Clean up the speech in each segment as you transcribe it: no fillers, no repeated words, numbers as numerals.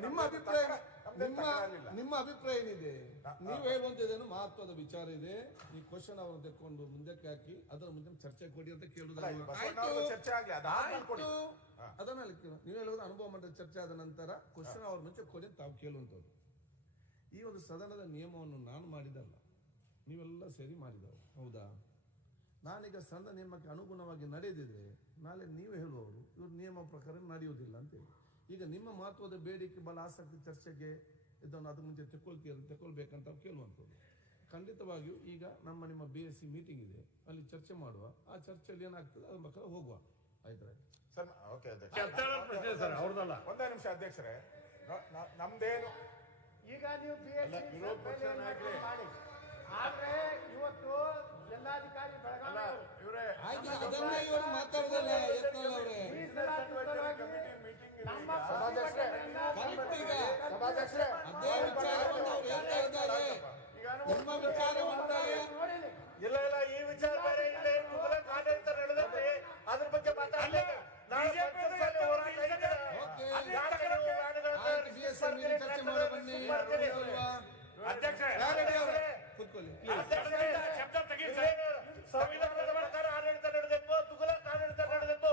ನಿಮ್ಮ ಅಭಿಪ್ರಾಯ ಏನಿದೆ? ನೀವು ಹೇಳುವಂತದೇನು ಮಹತ್ವದ ವಿಚಾರ ಇದೆ, ಈ ಕ್ವಶನ್ ಅವರು ತೆಕ್ಕೊಂಡು ಮುಂದಕ್ಕೆ ಹಾಕಿ ಅದರ ಮುಂದೆ ಚರ್ಚೆ ಕೊಡಿ ಅಂತ ಕೇಳುದು. ಅದನ್ನ ನೀವು ಹೇಳುವುದು ಅನುಭವ ಮಂಡಳಿ ಚರ್ಚೆ ಆದ ನಂತರ ಕ್ವಶನ್ ಅವ್ರ ಮುಂಚೆ ಕೊಡಿ ತಾವು ಕೇಳುವಂಥದ್ದು. ಈ ಒಂದು ಸದನದ ನಿಯಮವನ್ನು ನಾನು ಮಾಡಿದಲ್ಲ, ನೀವೆಲ್ಲ ಸೇರಿ ಮಾಡಿದವರು, ಹೌದಾ? ನಾನೀಗ ಸಣ್ಣ ನಿಯಮಕ್ಕೆ ಅನುಗುಣವಾಗಿ ನಡೆದಿದ್ರೆ ನಾಳೆ ನೀವು ಹೇಳುವವರು ಇವ್ರ ನಿಯಮ ಪ್ರಕಾರ ನಡೆಯುವುದಿಲ್ಲ ಅಂತೇಳಿ. ಈಗ ನಿಮ್ಮ ಮಹತ್ವದ ಬೇಡಿಕೆ ಬಲ ಆಸಕ್ತಿ ಚರ್ಚೆಗೆ ಇದನ್ನು ಅದ್ರ ಮುಂಚೆ ತೆಕ್ಕೊಳ್ಬೇಕಂತ ಕೇಳುವಂಥದ್ದು. ಖಂಡಿತವಾಗಿಯೂ ಈಗ ನಿಮ್ಮ BSc ಮೀಟಿಂಗ್ ಇದೆ, ಅಲ್ಲಿ ಚರ್ಚೆ ಮಾಡುವ. ಆ ಚರ್ಚೆಯಲ್ಲಿ ಏನಾಗ್ತದೆ ಅದ್ರ ಪ್ರಕಾರ ಹೋಗುವ. ಆಯ್ತಾ ಸರ್? ಓಕೆ ಅವ್ರದಲ್ಲ. ಒಂದೇ ನಿಮಿಷ ಅಧ್ಯಕ್ಷರೇ, ನಮ್ದೇನು ಈಗ ನೀವು ಮಾಡಿ, ಆದ್ರೆ ಇವತ್ತು ಜಿಲ್ಲಾಧಿಕಾರಿ ಬೆಳಗಾವಿ ಇಲ್ಲ ಇಲ್ಲ, ಈ ವಿಚಾರ ಬೇರೆ ಇದೆ. ಆಡಳಿತ ನಡೆದಂತೆ ಅದ್ರ ಬಗ್ಗೆ ಮಾತಾಡಲಿಕ್ಕೆ ಸಂವಿಧಾನದ ಪ್ರಕಾರ ಆಡಳಿತ ನಡೆದಿತ್ತು, ತುಘಲಕ್ ಆಡಳಿತ ನಡೆದಿತ್ತು.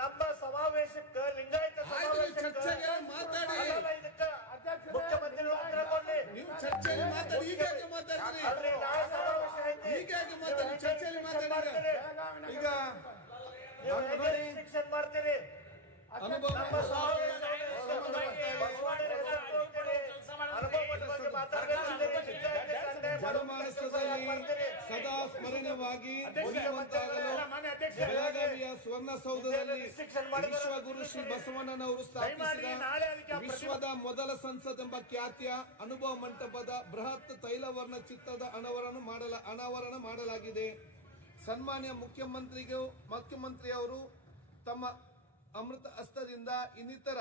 ನಮ್ಮ ಸಮಾವೇಶಕ್ಕೆ ಲಿಂಗಾಯತ ಮುಖ್ಯಮಂತ್ರಿಗಳು ಉತ್ತರ ಕೊಡ್ಲಿ. ರಿಸ್ಟ್ರಿಕ್ಷನ್ ಮಾಡ್ತೀರಿ. ಸದಾ ಸ್ಮರಣೀಯವಾಗಿ ಬೆಳಗಾವಿಯ ಸುವರ್ಣಸೌಧದಲ್ಲಿ ವಿಶ್ವಗುರು ಶ್ರೀ ಬಸವಣ್ಣನವರು ಸ್ಥಾಪಿಸಿದ ವಿಶ್ವದ ಮೊದಲ ಸಂಸತ್ ಎಂಬ ಖ್ಯಾತಿಯ ಅನುಭವ ಮಂಟಪದ ಬೃಹತ್ ತೈಲವರ್ಣ ಚಿತ್ರದ ಅನಾವರಣ ಮಾಡಲಾಗಿದೆ. ಸನ್ಮಾನ್ಯ ಮುಖ್ಯಮಂತ್ರಿಯವರು ತಮ್ಮ ಅಮೃತ ಹಸ್ತದಿಂದ ಇನ್ನಿತರ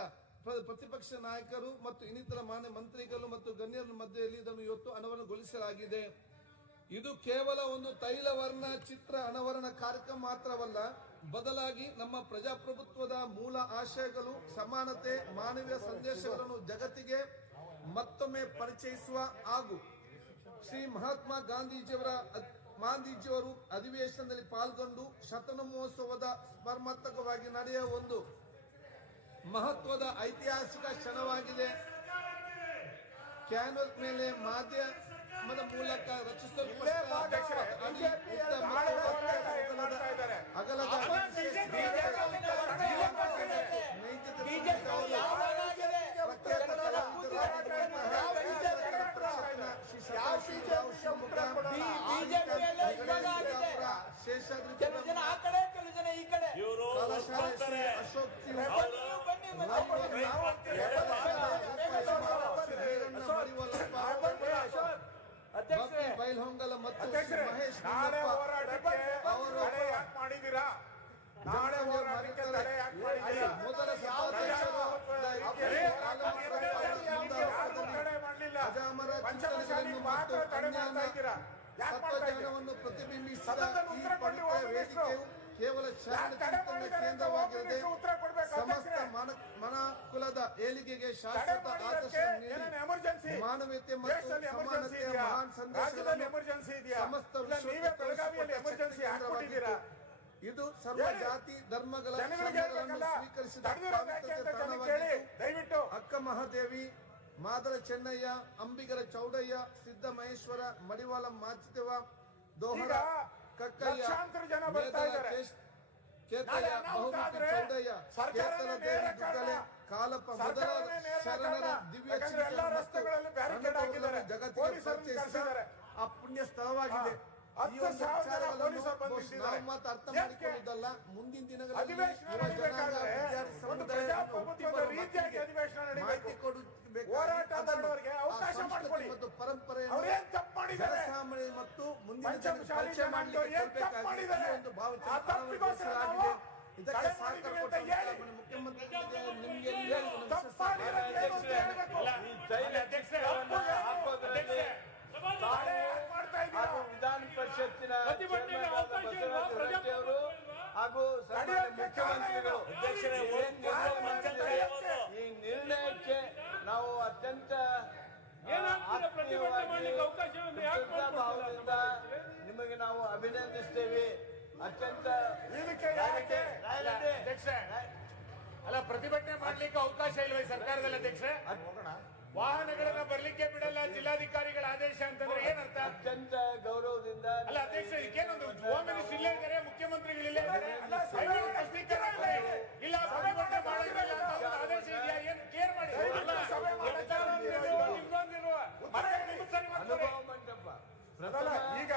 ಪ್ರತಿಪಕ್ಷ ನಾಯಕರು ಮತ್ತು ಇನ್ನಿತರ ಮಾನ್ಯ ಮಂತ್ರಿಗಳು ಮತ್ತು ಗಣ್ಯರ ಮಧ್ಯೆಯಲ್ಲಿ ಇದನ್ನು ಇವತ್ತು ಅನಾವರಣಗೊಳಿಸಲಾಗಿದೆ. ಇದು ಕೇವಲ ಒಂದು ತೈಲವರ್ಣ ಚಿತ್ರ ಅನಾವರಣ ಕಾರ್ಯಕ್ರಮ ಮಾತ್ರವಲ್ಲ, ಬದಲಾಗಿ ನಮ್ಮ ಪ್ರಜಾಪ್ರಭುತ್ವದ ಮೂಲ ಆಶಯಗಳು, ಸಮಾನತೆ, ಮಾನವೀಯ ಸಂದೇಶಗಳನ್ನು ಜಗತ್ತಿಗೆ ಮತ್ತೊಮ್ಮೆ ಪರಿಚಯಿಸುವ ಹಾಗೂ ಶ್ರೀ ಮಹಾತ್ಮ ಗಾಂಧೀಜಿಯವರು ಅಧಿವೇಶನದಲ್ಲಿ ಪಾಲ್ಗೊಂಡು ಶತನ ಮಹೋತ್ಸವದ ಸ್ಮರಣಾರ್ಥಕವಾಗಿ ನಡೆಯುವ ಒಂದು ಮಹತ್ವದ ಐತಿಹಾಸಿಕ ಕ್ಷಣವಾಗಿದೆ. ಕ್ಯಾನ್ವಸ್ ಮೇಲೆ ಮಾಧ್ಯಮದ ಮೂಲಕ ರಚಿಸಲ್ಪಟ್ಟ ಅಗಲದ ಬೈಲ್ಹೊಂಗಲ ಮತ್ತು ಮಹೇಶ್ ನಾಳೆ ಹೋರಾಟಕ್ಕೆ ಮಾಡಿದ್ದೀರಾ? ನಾಳೆ ಹೋರಾಟಕ್ಕೆ ತಡೆ ಯಾಕೆ ಮಾಡಿದ್ದೀರಾ? ಮೊದಲ ತತ್ವಜ್ಞಾನವನ್ನು ಪ್ರತಿಬಿಂಬಿಸಿದ ಕೇವಲ ಚಲನಚಿತ್ರದ ಕೇಂದ್ರವಾಗಿರದೆ ಸಮಸ್ತ ಮನಕುಲದ ಏಳಿಗೆಗೆ ಶಾಶ್ವತ ಆದರ್ಶ ನೀಡಿ ಮಾನವೀಯತೆ ಮತ್ತು ಸಮಾನತೆಯ ಮಹಾನ್ ಸಂದೇಶಗಳನ್ನು ಸಮಸ್ತ ವಿಶ್ವಕ್ಕೆ ಇದು ಸರ್ವ ಜಾತಿ ಧರ್ಮಗಳ ಸ್ವೀಕರಿಸಿದ ದಯವಿಟ್ಟು ಅಕ್ಕ ಮಹಾದೇವಿ, ಮಾದರ ಚೆನ್ನಯ್ಯ, ಅಂಬಿಗರ ಚೌಡಯ್ಯ, ಸಿದ್ದ ಮಹೇಶ್ವರ, ಮಡಿವಾಳ ಮಾಚಿದೇವ, ದೋಹರ ಕಕ್ಕಯ್ಯ, ಕೇತಯ್ಯ, ಬಹುಮುಖಿ ಚೌಡಯ್ಯ, ಕೇತಲ ದೇವಿ ದುಗ್ಗಲೆ, ಕಾಲಪ್ಪ ಮೊದಲಾದ ಶರಣರ ದಿವ್ಯ ಜಗತ್ತಿಗೆ ಪರಿಚಯಿಸಿದ ಆ ಪುಣ್ಯ ಸ್ಥಳವಾಗಿದೆ. ನಾವು ಮಾತ್ರ ಅರ್ಥ ಮಾಡಿಕೊಳ್ಳುವುದಲ್ಲ, ಮುಂದಿನ ದಿನಗಳಲ್ಲಿ ಮಾಹಿತಿ ಮತ್ತು ಪರಂಪರೆಯನ್ನು ಜನಸಾಮಾನ್ಯ ಮತ್ತು ಮುಂದಿನ ಪರಿಚಯ ಮಾಡಲಿಕ್ಕೆ ಒಂದು ಭಾವಚಿಸಲಾಗಿದೆ. ಇದಕ್ಕೆ ಸಹಕಾರ ಕೊಟ್ಟ ಮುಖ್ಯಮಂತ್ರಿ ನಿಮಗೆ ವಿಧಾನ ಪರಿಷತ್ತಿನ ಅವರು ಹಾಗೂ ಅವಕಾಶ ಇಲ್ವೇ ಸರ್ಕಾರದಲ್ಲಿ ಅಧ್ಯಕ್ಷರೇ? ಹೋಗೋಣ. ವಾಹನಗಳನ್ನ ಬರ್ಲಿಕ್ಕೆ ಬಿಡಲ್ಲ ಜಿಲ್ಲಾಧಿಕಾರಿಗಳ ಆದೇಶ ಅಂತಂದ್ರೆ ಏನರ್ಥ? ಅತ್ಯಂತ ಗೌರವದಿಂದ ಅಲ್ಲ ಅಧ್ಯಕ್ಷ, ಇದಕ್ಕೇನೊಂದು ಹೋಮ್ ಮಿನಿಸ್ಟರ್ ಇಲ್ಲೇ ಇದ್ದಾರೆ, ಮುಖ್ಯಮಂತ್ರಿಗಳು ಇಲ್ಲೇ ಇದ್ದಾರೆ, ಹೈವೇಗಳ ಸ್ಪೀಕರ್ ಇಲ್ಲೇ ಇದೆ. ಇಲ್ಲ ಪ್ರತಿಭಟನೆ ಮಾಡೋದಿಲ್ಲ ಅಂತ ಒಂದು ಆದೇಶ ಇದೆಯಾ? ಏನು ಕ್ಲಿಯರ್ ಮಾಡಿ. ಸಭೆ ಅನುಭವ ಮಂಟಪ ಅದಲ್ಲ, ಈಗ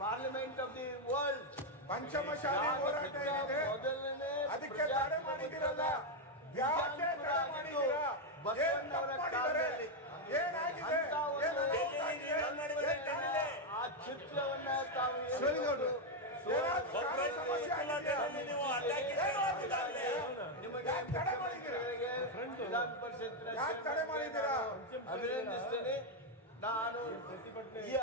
parliament of the world Panchamasali ಹೋರಾಟ ಏನಿದೆ ಮೊದಲನೇ ಅದಕ್ಕೆ ತಡೆ ಮಾಡಿದಿರಲ್ಲ. ಯಾಕೆ ತಡೆ ಮಾಡಿದ್ದೀರಾ? ಏನ್ ತಪ್ಪು ಮಾಡಿದ್ದಾರೆ? ಏನಾಗಿದೆ? ಏನ್ ಅನಾಹುತ ಆಗಿದೆ? ಆ ಚಿತ್ರವನ್ನ ತಾವು ಏನಾದ್ರು ಸಮಸ್ಯೆ ಆಗಿದೆಯಾ? ನಿಮಗೆ ಯಾಕೆ ತಡೆ ಮಾಡಿದ್ದೀರಾ? ವಿಧಾನ ಪರಿಷತ್ ಯಾಕೆ ತಡೆ ಮಾಡಿದ್ದೀರಾ? ಅಭಿನಂದಿಸ್ತಾ